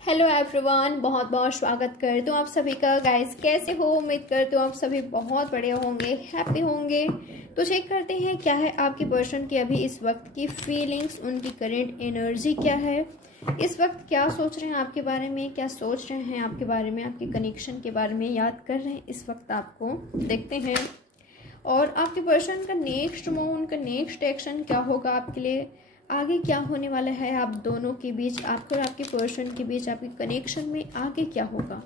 Hello everyone, बहुत बहुत स्वागत करती हूँ आप सभी का। गाइस कैसे हो? उम्मीद करती हूँ आप सभी बहुत बढ़िया होंगे, हैप्पी होंगे। तो चेक करते हैं क्या है आपके पर्सन की अभी इस वक्त की फीलिंग्स, उनकी करंट एनर्जी क्या है, इस वक्त क्या सोच रहे हैं आपके बारे में, क्या सोच रहे हैं आपके बारे में, आपके कनेक्शन के बारे में याद कर रहे हैं इस वक्त आपको। देखते हैं और आपके पर्सन का नेक्स्ट मूव, उनका नेक्स्ट एक्शन क्या होगा आपके लिए, आगे क्या होने वाला है आप दोनों के बीच, आपको और आपके पर्सन के बीच, आपके कनेक्शन में आगे क्या होगा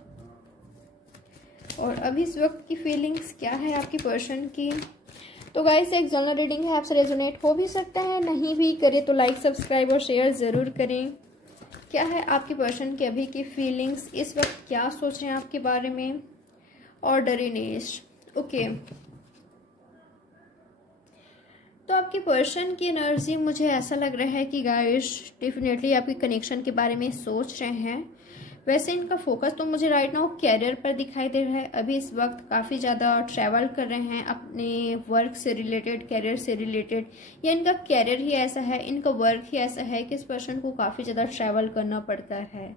और अभी इस वक्त की फीलिंग्स क्या है आपके पर्सन की। तो गाइस एक जनरल रीडिंग है, आपसे रेजोनेट हो भी सकता है, नहीं भी करे तो लाइक सब्सक्राइब और शेयर ज़रूर करें। क्या है आपके पर्सन की अभी की फीलिंग्स, इस वक्त क्या सोच रहे हैं आपके बारे में। ऑर्डरीनेस ओके। तो आपके पर्सन की एनर्जी मुझे ऐसा लग रहा है कि गाइस डेफिनेटली आपके कनेक्शन के बारे में सोच रहे हैं। वैसे इनका फोकस तो मुझे राइट नाउ कैरियर पर दिखाई दे रहा है। अभी इस वक्त काफ़ी ज़्यादा ट्रैवल कर रहे हैं अपने वर्क से रिलेटेड, कैरियर से रिलेटेड, या इनका कैरियर ही ऐसा है, इनका वर्क ही ऐसा है कि इस पर्सन को काफ़ी ज़्यादा ट्रैवल करना पड़ता है।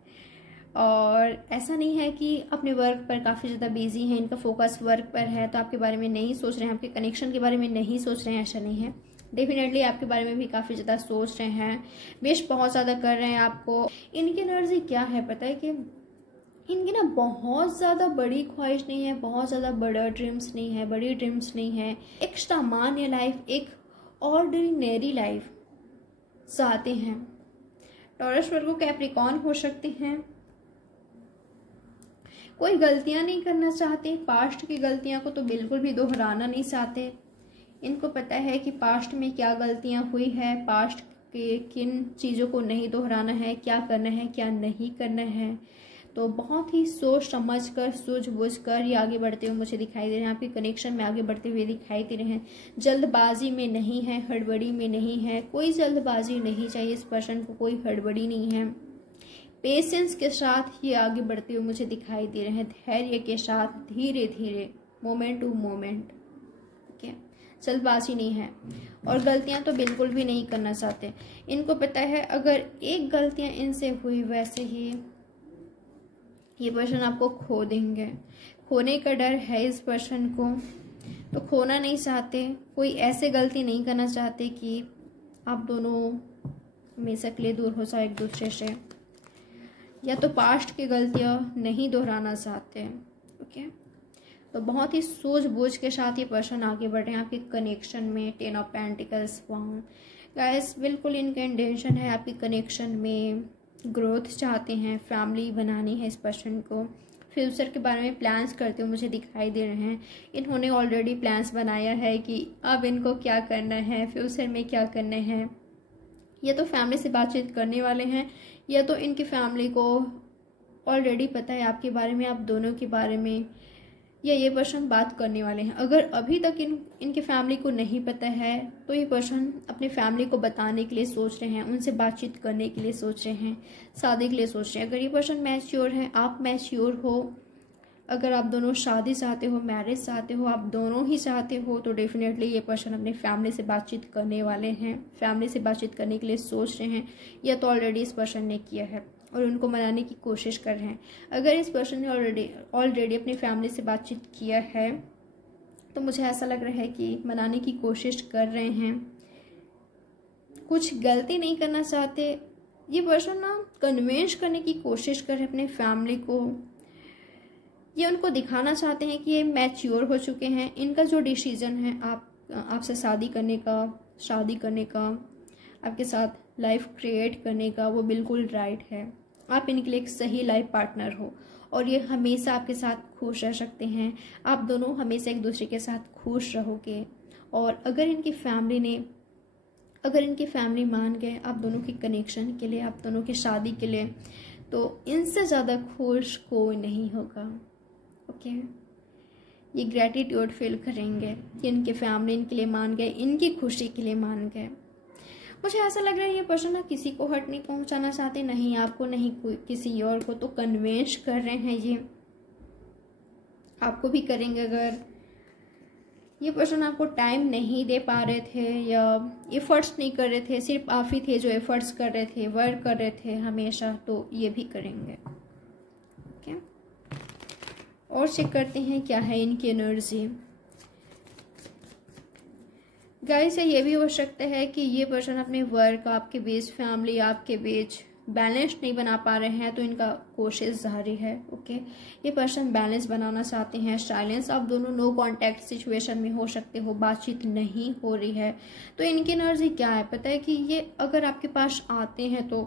और ऐसा नहीं है कि अपने वर्क पर काफ़ी ज़्यादा बिजी हैं, इनका फोकस वर्क पर है तो आपके बारे में नहीं सोच रहे हैं, आपके कनेक्शन के बारे में नहीं सोच रहे हैं, ऐसा नहीं है। डेफिनेटली आपके बारे में भी काफ़ी ज़्यादा सोच रहे हैं, विश बहुत ज़्यादा कर रहे हैं आपको। इनकी एनर्जी क्या है पता है कि इनकी ना बहुत ज़्यादा बड़ी ख्वाहिश नहीं है, बहुत ज़्यादा बड़ा ड्रीम्स नहीं है, बड़ी ड्रीम्स नहीं है। एक सामान्य लाइफ, एक ऑर्डिनरी लाइफ चाहते हैं। टॉरस, वर्गो, कैप्रिकॉर्न हो सकते हैं। कोई गलतियां नहीं करना चाहते, पास्ट की गलतियां को तो बिल्कुल भी दोहराना नहीं चाहते। इनको पता है कि पास्ट में क्या गलतियां हुई है, पास्ट के किन चीज़ों को नहीं दोहराना है, क्या करना है क्या नहीं करना है। तो बहुत ही सोच समझ कर, सूझबूझ कर ये आगे बढ़ते हुए मुझे दिखाई दे रहे हैं, आपके कनेक्शन में आगे बढ़ते हुए दिखाई दे रहे हैं। जल्दबाजी में नहीं है, हड़बड़ी में नहीं है, कोई जल्दबाजी नहीं चाहिए इस पर्सन को, कोई हड़बड़ी नहीं है। पेशेंस के साथ ये आगे बढ़ते हुए मुझे दिखाई दे रहे हैं, धैर्य के साथ, धीरे धीरे, मोमेंट टू मोमेंट। ठीक है, जल्दबाजी नहीं है और गलतियां तो बिल्कुल भी नहीं करना चाहते। इनको पता है अगर एक गलतियां इनसे हुई वैसे ही ये पर्सन आपको खो देंगे। खोने का डर है इस पर्सन को, तो खोना नहीं चाहते, कोई ऐसे गलती नहीं करना चाहते कि आप दोनों हमेशा के लिए दूर हो जाए एक दूसरे से, या तो पास्ट की गलतियां नहीं दोहराना चाहते। ओके, तो बहुत ही सूझबूझ के साथ ये पर्सन आगे बढ़ रहे हैं आपके कनेक्शन में। 10 ऑफ पेंटिकल्स वहाँ गाइस बिल्कुल इनका इंटेंशन है आपके कनेक्शन में ग्रोथ चाहते हैं, फैमिली बनानी है इस पर्सन को। फ्यूचर के बारे में प्लान्स करते हुए मुझे दिखाई दे रहे हैं। इन्होंने ऑलरेडी प्लान्स बनाया है कि अब इनको क्या करना है, फ्यूचर में क्या करना है। या तो फैमिली से बातचीत करने वाले हैं, या तो इनकी फैमिली को ऑलरेडी पता है आपके बारे में, आप दोनों के बारे में, या ये पर्सन बात करने वाले हैं। अगर अभी तक इनकी फैमिली को नहीं पता है तो ये पर्सन अपनी फैमिली को बताने के लिए सोच रहे हैं, उनसे बातचीत करने के लिए सोच रहे हैं, शादी के लिए सोच रहे हैं। अगर ये पर्सन मैच्योर है, आप मैच्योर हो, अगर आप दोनों शादी चाहते हो, मैरिज चाहते हो, आप दोनों ही चाहते हो, तो डेफिनेटली ये पर्सन अपने फैमिली से बातचीत करने वाले हैं, फैमिली से बातचीत करने के लिए सोच रहे हैं, या तो ऑलरेडी इस पर्सन ने किया है और उनको मनाने की कोशिश कर रहे हैं। अगर इस पर्सन ने ऑलरेडी अपनी फैमिली से बातचीत किया है तो मुझे ऐसा लग रहा है कि मनाने की कोशिश कर रहे हैं, कुछ गलती नहीं करना चाहते। ये पर्सन ना कन्विंस करने की कोशिश कर रहे हैं अपने फैमिली को, ये उनको दिखाना चाहते हैं कि ये मैच्योर हो चुके हैं। इनका जो डिसीजन है आपसे शादी करने का, आपके साथ लाइफ क्रिएट करने का, वो बिल्कुल राइट है। आप इनके लिए एक सही लाइफ पार्टनर हो और ये हमेशा आपके साथ खुश रह सकते हैं। आप दोनों हमेशा एक दूसरे के साथ खुश रहोगे। और अगर इनकी फैमिली मान गए आप दोनों के कनेक्शन के लिए, आप दोनों की शादी के लिए, तो इनसे ज़्यादा खुश कोई नहीं होगा। ओके, ये ग्रैटिट्यूड फील करेंगे कि इनके फैमिली इनके लिए मान गए, इनकी खुशी के लिए मान गए। मुझे ऐसा लग रहा है ये पर्सन ना किसी को हर्ट नहीं पहुंचाना चाहते, नहीं आपको, नहीं कोई किसी और को, तो कन्विंस कर रहे हैं। ये आपको भी करेंगे अगर ये पर्सन आपको टाइम नहीं दे पा रहे थे या एफर्ट्स नहीं कर रहे थे, सिर्फ आप ही थे जो एफर्ट्स कर रहे थे, वर्क कर रहे थे हमेशा, तो ये भी करेंगे। ओके, और चेक करते हैं क्या है इनकी एनर्जी। गाइस, ये भी हो सकता है कि ये पर्सन अपने वर्क आपके बीच, फैमिली आपके बीच बैलेंस नहीं बना पा रहे हैं, तो इनका कोशिश जारी है। ओके, ये पर्सन बैलेंस बनाना चाहते हैं। साइलेंस, आप दोनों नो कांटेक्ट सिचुएशन में हो सकते हो, बातचीत नहीं हो रही है, तो इनकी एनर्जी क्या है पता है कि ये अगर आपके पास आते हैं तो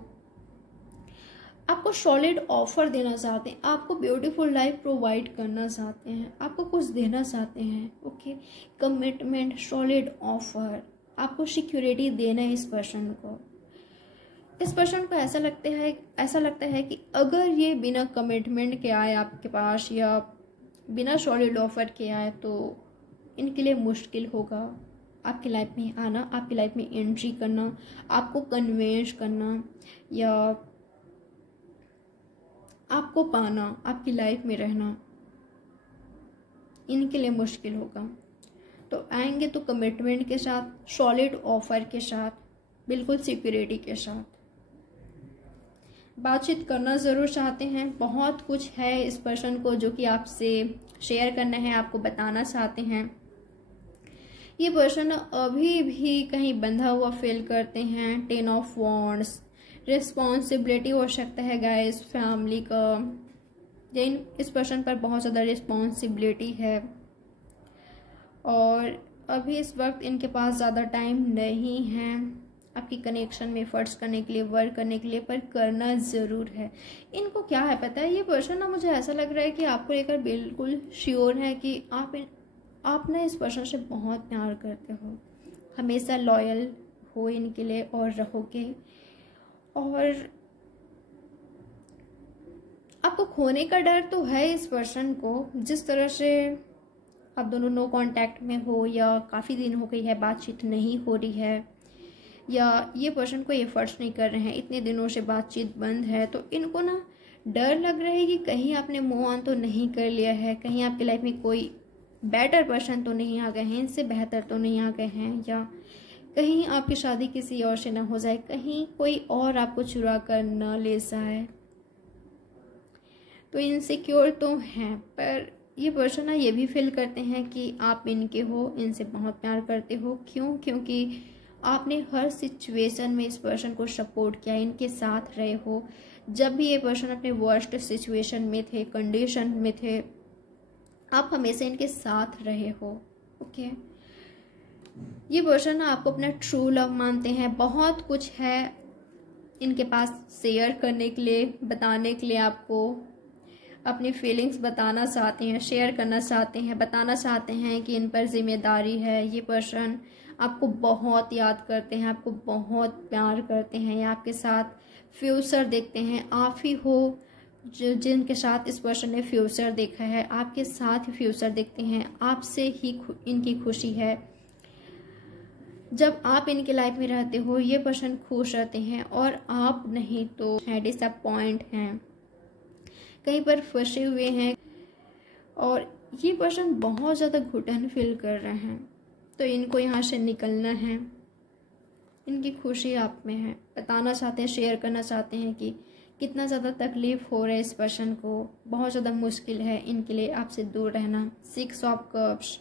आपको सॉलिड ऑफर देना चाहते हैं, आपको ब्यूटीफुल लाइफ प्रोवाइड करना चाहते हैं, आपको कुछ देना चाहते हैं। ओके, कमिटमेंट, सॉलिड ऑफर, आपको सिक्योरिटी देना है इस पर्सन को। इस पर्सन को ऐसा लगता है कि अगर ये बिना कमिटमेंट के आए आपके पास या बिना सॉलिड ऑफर के आए तो इनके लिए मुश्किल होगा आपकी लाइफ में आना, आपकी लाइफ में एंट्री करना, आपको कन्विंस करना या आपको पाना, आपकी लाइफ में रहना इनके लिए मुश्किल होगा। तो आएंगे तो कमिटमेंट के साथ, सॉलिड ऑफर के साथ, बिल्कुल सिक्योरिटी के साथ। बातचीत करना ज़रूर चाहते हैं, बहुत कुछ है इस पर्सन को जो कि आपसे शेयर करना है, आपको बताना चाहते हैं। ये पर्सन अभी भी कहीं बंधा हुआ फील करते हैं। 10 ऑफ वॉन्ड्स, रिस्पॉन्सिबिलिटी हो सकता है गाइस फैमिली का, जिन इस पर्सन पर बहुत ज़्यादा रिस्पॉन्सिबिलिटी है और अभी इस वक्त इनके पास ज़्यादा टाइम नहीं है आपकी कनेक्शन में एफर्ट्स करने के लिए, वर्क करने के लिए, पर करना ज़रूर है। इनको क्या है पता है, ये पर्सन ना मुझे ऐसा लग रहा है कि आपको लेकर बिल्कुल श्योर है कि आप ना इस पर्सन से बहुत प्यार करते हो, हमेशा लॉयल हो इनके लिए और रहोगे, और आपको खोने का डर तो है इस पर्सन को। जिस तरह से आप दोनों नो कांटेक्ट में हो या काफ़ी दिन हो गई है बातचीत नहीं हो रही है या ये पर्सन कोई एफर्ट्स नहीं कर रहे हैं, इतने दिनों से बातचीत बंद है, तो इनको ना डर लग रहा है कि कहीं आपने मूव ऑन तो नहीं कर लिया है, कहीं आपकी लाइफ में कोई बेटर पर्सन तो नहीं आ गए हैं, इनसे बेहतर तो नहीं आ गए हैं, या कहीं आपकी शादी किसी और से ना हो जाए, कहीं कोई और आपको चुरा कर न ले जाए। तो इनसिक्योर तो हैं, पर ये पर्सन ना ये भी फील करते हैं कि आप इनके हो, इनसे बहुत प्यार करते हो। क्यों? क्योंकि आपने हर सिचुएशन में इस पर्सन को सपोर्ट किया, इनके साथ रहे हो। जब भी ये पर्सन अपने वर्स्ट सिचुएशन में थे, कंडीशन में थे, आप हमेशा इनके साथ रहे हो। ओके, ये पर्सन आपको अपना ट्रू लव मानते हैं। बहुत कुछ है इनके पास शेयर करने के लिए, बताने के लिए, आपको अपनी फीलिंग्स बताना चाहते हैं, शेयर करना चाहते हैं, बताना चाहते हैं कि इन पर जिम्मेदारी है। ये पर्सन आपको बहुत याद करते हैं, आपको बहुत प्यार करते हैं, या आपके साथ फ्यूचर देखते हैं। आप ही हो जिनके साथ इस पर्सन ने फ्यूचर देखा है, आपके साथ ही फ्यूचर देखते हैं, आपसे ही इनकी खुशी है। जब आप इनके लाइफ में रहते हो ये पर्सन खुश रहते हैं, और आप नहीं तो डिसअपॉइंट हैं, कहीं पर फंसे हुए हैं, और ये पर्सन बहुत ज़्यादा घुटन फील कर रहे हैं। तो इनको यहाँ से निकलना है, इनकी खुशी आप में है, बताना चाहते हैं, शेयर करना चाहते हैं कि कितना ज़्यादा तकलीफ़ हो रहा है इस पर्सन को, बहुत ज़्यादा मुश्किल है इनके लिए आपसे दूर रहना। 6 ऑफ कप्स,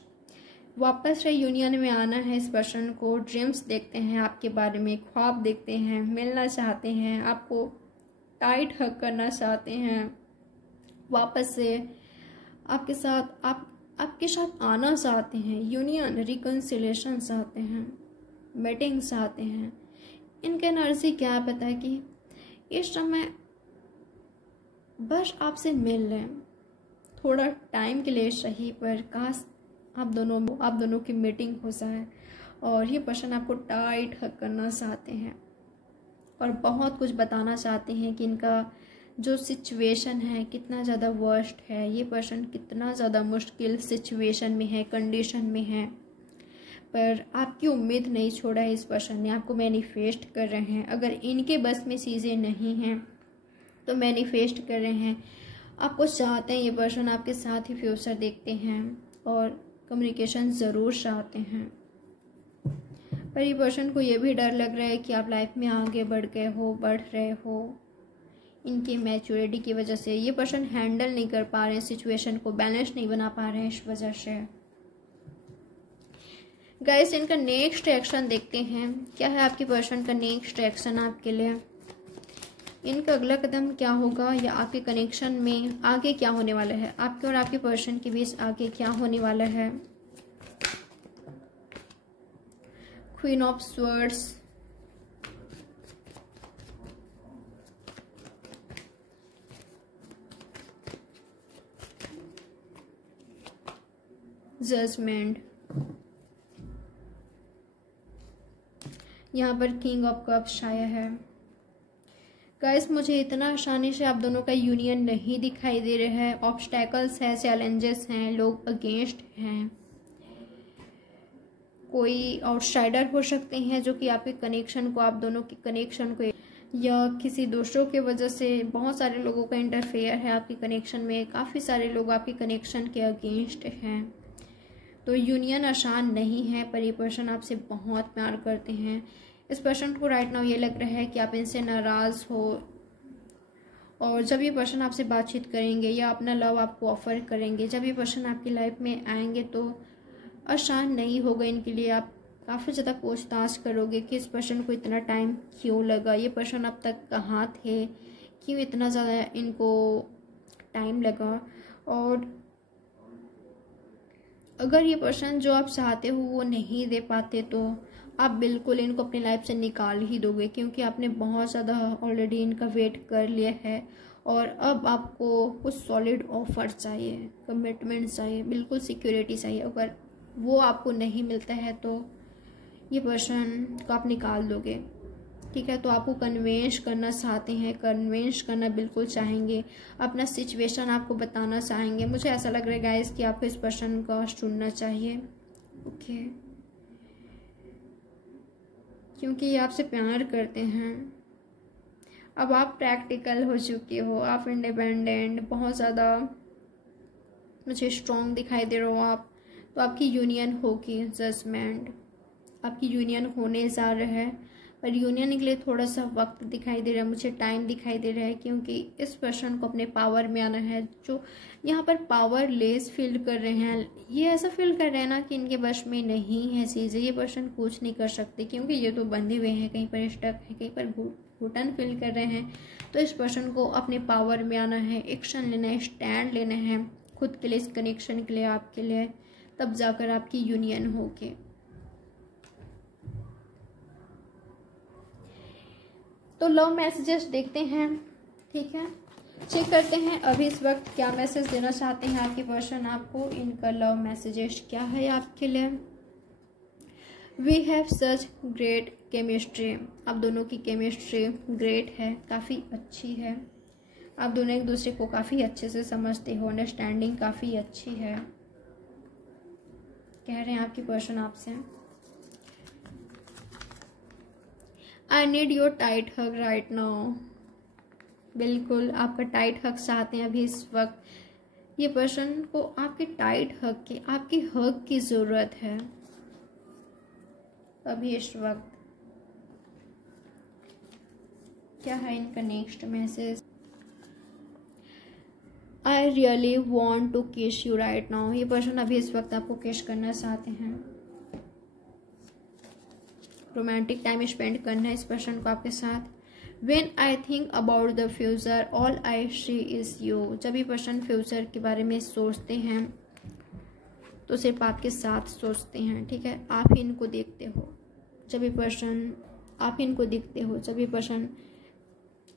वापस से यूनियन में आना है इस पर्सन को। ड्रीम्स देखते हैं आपके बारे में, ख्वाब देखते हैं, मिलना चाहते हैं, आपको टाइट हग करना चाहते हैं, वापस से आपके साथ आना चाहते हैं, यूनियन, रिकन्सिलेशन चाहते हैं, मीटिंग चाहते हैं। इनके एनर्जी क्या है पता है कि इस समय बस आपसे मिल लें, थोड़ा टाइम के लिए सही, पर काश आप दोनों की मीटिंग हो जाए, और ये पर्सन आपको टाइट हग करना चाहते हैं और बहुत कुछ बताना चाहते हैं कि इनका जो सिचुएशन है कितना ज़्यादा वर्स्ट है, ये पर्सन कितना ज़्यादा मुश्किल सिचुएशन में है, कंडीशन में है, पर आपकी उम्मीद नहीं छोड़ा है इस पर्सन ने, आपको मैनिफेस्ट कर रहे हैं। अगर इनके बस में चीज़ें नहीं हैं तो मैनिफेस्ट कर रहे हैं, आपको चाहते हैं। ये पर्सन आपके साथ ही फ्यूचर देखते हैं और कम्युनिकेशन ज़रूर चाहते हैं। पर ये पर्सन को ये भी डर लग रहा है कि आप लाइफ में आगे बढ़ रहे हो। इनकी मैच्योरिटी की वजह से ये पर्सन हैंडल नहीं कर पा रहे हैं, सिचुएशन को बैलेंस नहीं बना पा रहे हैं इस वजह से। गाइस, इनका नेक्स्ट एक्शन देखते हैं। क्या है आपके पर्सन का नेक्स्ट एक्शन आपके लिए? इनका अगला कदम क्या होगा या आपके कनेक्शन में आगे क्या होने वाला है? आपके और आपके पर्सन के बीच आगे क्या होने वाला है? क्वीन ऑफ स्वर्ड्स, जजमेंट, यहाँ पर किंग ऑफ कप्स आया है। गाइस, मुझे इतना आसानी से आप दोनों का यूनियन नहीं दिखाई दे रहा है। ऑब्स्टैकल्स है, चैलेंजेस हैं, लोग अगेंस्ट हैं। कोई आउटसाइडर हो सकते हैं जो कि आपके कनेक्शन को, आप दोनों के कनेक्शन को, या किसी दूसरों के वजह से बहुत सारे लोगों का इंटरफेयर है आपके कनेक्शन में। काफ़ी सारे लोग आपके कनेक्शन के अगेंस्ट हैं। तो यूनियन आसान नहीं है, पर ये पर्सन आपसे बहुत प्यार करते हैं। इस पर्सन को राइट नाउ ये लग रहा है कि आप इनसे नाराज़ हो, और जब ये पर्सन आपसे बातचीत करेंगे या अपना लव आपको ऑफर करेंगे, जब ये पर्सन आपकी लाइफ में आएंगे तो आसान नहीं होगा इनके लिए। आप काफ़ी ज़्यादा पूछताछ करोगे कि इस पर्सन को इतना टाइम क्यों लगा, ये पर्सन अब तक कहाँ थे, क्यों इतना ज़्यादा इनको टाइम लगा। और अगर ये पर्सन जो आप चाहते हो वो नहीं दे पाते तो आप बिल्कुल इनको अपनी लाइफ से निकाल ही दोगे, क्योंकि आपने बहुत ज़्यादा ऑलरेडी इनका वेट कर लिया है। और अब आपको कुछ सॉलिड ऑफर चाहिए, कमिटमेंट चाहिए, बिल्कुल सिक्योरिटी चाहिए। अगर वो आपको नहीं मिलता है तो ये पर्सन को आप निकाल दोगे, ठीक है। तो आपको कन्वेंस करना चाहते हैं, कन्वेंस करना बिल्कुल चाहेंगे, अपना सिचुएशन आपको बताना चाहेंगे। मुझे ऐसा लग रहा है गाइस कि आपको इस पर्सन को चुनना चाहिए, ओके, क्योंकि ये आपसे प्यार करते हैं। अब आप प्रैक्टिकल हो चुके हो, आप इंडिपेंडेंट, बहुत ज़्यादा मुझे स्ट्रॉन्ग दिखाई दे रहे हो आप। तो आपकी यूनियन होगी, जजमेंट, आपकी यूनियन होने जा रहा है। पर यूनियन के लिए थोड़ा सा वक्त दिखाई दे रहा है, मुझे टाइम दिखाई दे रहा है, क्योंकि इस पर्सन को अपने पावर में आना है। जो यहाँ पर पावरलेस फील कर रहे हैं, ये ऐसा फील कर रहे हैं ना कि इनके वश में नहीं है चीज़ें, ये पर्सन कुछ नहीं कर सकते, क्योंकि ये तो बंधे हुए हैं, कहीं पर स्टक है, कहीं पर घुटन फील कर रहे हैं। तो इस पर्सन को अपने पावर में आना है, एक्शन लेना है, स्टैंड लेना है खुद के लिए, इस कनेक्शन के लिए, आपके लिए, तब जाकर आपकी यूनियन होगी। तो लव मैसेजेस देखते हैं, ठीक है, चेक करते हैं अभी इस वक्त क्या मैसेज देना चाहते हैं आपके पर्सन आपको। इनका लव मैसेजेस क्या है आपके लिए? We have such great chemistry, आप दोनों की केमिस्ट्री ग्रेट है, काफ़ी अच्छी है। आप दोनों एक दूसरे को काफ़ी अच्छे से समझते हो, अंडरस्टैंडिंग काफ़ी अच्छी है, कह रहे हैं आपकी पर्सन आपसे। I need your tight hug right now, बिल्कुल आपका टाइट हग चाहते हैं अभी इस वक्त। ये पर्सन को आपके टाइट हग की, आपकी हग की ज़रूरत है अभी इस वक्त। क्या है इनका next message? I really want to kiss you right now, ये पर्सन अभी इस वक्त आपको किस करना चाहते हैं। रोमांटिक टाइम स्पेंड करना है इस पर्सन को आपके साथ। When I think about the future all I see is you, जब ये पर्सन फ्यूचर के बारे में सोचते हैं तो सिर्फ आपके साथ सोचते हैं, ठीक है, आप ही इनको देखते हो। जब ये पर्सन, आप ही इनको दिखते हो, जब ये पर्सन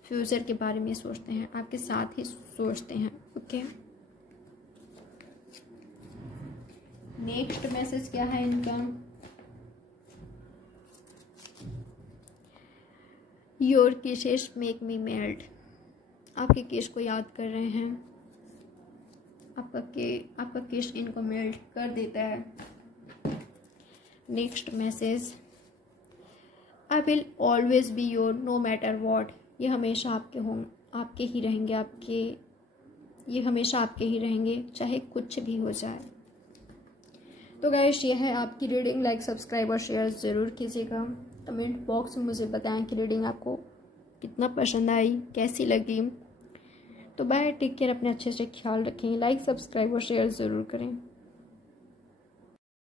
फ्यूचर के बारे में सोचते हैं, आपके साथ ही सोचते हैं, ओके। नेक्स्ट मैसेज क्या है इनका? Your kisses make me melt, आपके केस को याद कर रहे हैं, आपका केस इनको मेल्ट कर देता है। Next message, I will always be your no matter what, ये हमेशा आपके ही रहेंगे, ये हमेशा आपके ही रहेंगे चाहे कुछ भी हो जाए। तो गाइस ये है आपकी रीडिंग। लाइक सब्सक्राइब और शेयर ज़रूर कीजिएगा। कमेंट बॉक्स में मुझे बताएं कि रीडिंग आपको कितना पसंद आई, कैसी लगी। तो बाय, टेक केयर, अपने अच्छे से ख्याल रखें। लाइक सब्सक्राइब और शेयर ज़रूर करें।